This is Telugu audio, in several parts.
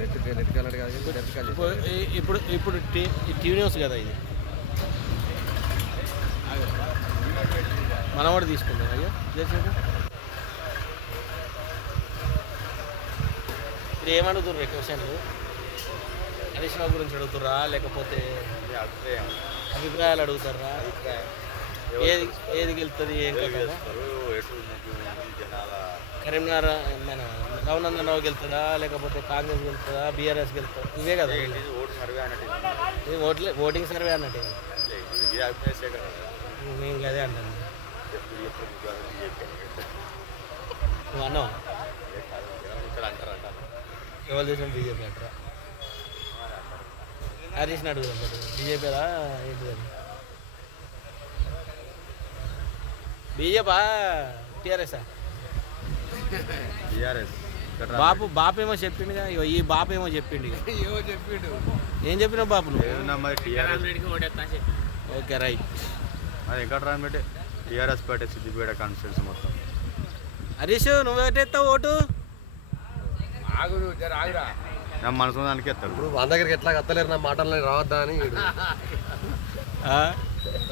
నెట్ కలర్ కాదు. ఇప్పుడు టీవీ న్యూస్ కదా ఇది, మనం కూడా తీసుకుందాం అయ్యా చేసేది. ఇప్పుడు ఏమడుగుతుర్రు క్వశ్చన్లు? హరీష్ రావు గురించి అడుగుతుర్రా లేకపోతే అభిప్రాయాలు అడుగుతారా? ఏది గెలుస్తుంది ఏం కదా? కరీంనగర్ మన రఘునందన్ రావు గెలుతుందా లేకపోతే కాంగ్రెస్ గెలుతుందా బీఆర్ఎస్ గెలుతుందా? ఇవే కదా ఓటింగ్ సర్వే అన్నట్టు. నేను అదే అంటాను. నువ్వు అన్నావు ఎవరు చేసిన బీజేపీ అంటారా? హరీష్ని అడుగుదాం బీజేపీరా ఏంటిదని. బీజేపీ టీఆర్ఎస్ బాపు ఏమో చెప్పిండు. ఈ బాపు ఏమో చెప్పిండు. ఏం చెప్పినావు బాపు నువ్వు? Okay right. అది వెంకటరామ్ రెడ్డి టీఆర్ఎస్ పేట సిద్దిపేట కాన్స్టిట్యూన్సీ మొత్తం. హరీష్ నువ్వేటెత్తావు ఓటు? నా మనసు దానికి ఎత్తాడు. ఇప్పుడు వాళ్ళ దగ్గరికి ఎట్లా ఎత్తలేరు నా మాటలు రావద్దా అని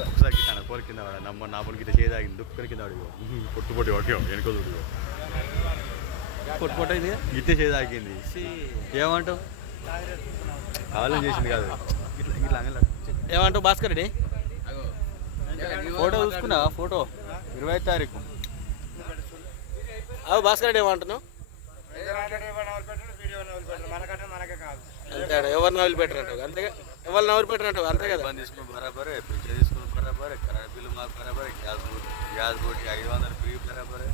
ఒకసారి గిట్ట కోరి కింద వాడు నమ్మ నా పొడి గిట్ట చేయదాగింది దుఃఖని కింద వాడు పొట్టు పొట్టి వాడు వెనుక చూడు పొట్టు ఇది గిట్టే చేయదాగింది. ఏమంటావు? కావాలని చేసింది కాదు ఇట్లా ఇట్లా ఏమంటావు భాస్కర్ రెడ్డి? ఫోటో చూసుకున్నా ఫోటో 25వ తారీఖు. అవు భాస్కర్ రెడ్డి ఏమంటున్నావు? అంతే ఎవరు నవ్వులు పెట్టరంటావు అంతేగా, ఎవరు నవ్వులు పెట్టరంటావు అంతే కదా. తీసుకుని బరాబరే పిచ్చర్ తీసుకుని బరాబరే కరెంట్ బిల్లు మాకు బరాబరే గ్యాస్ బోర్డు 500 ఫ్రీ బరాబరే.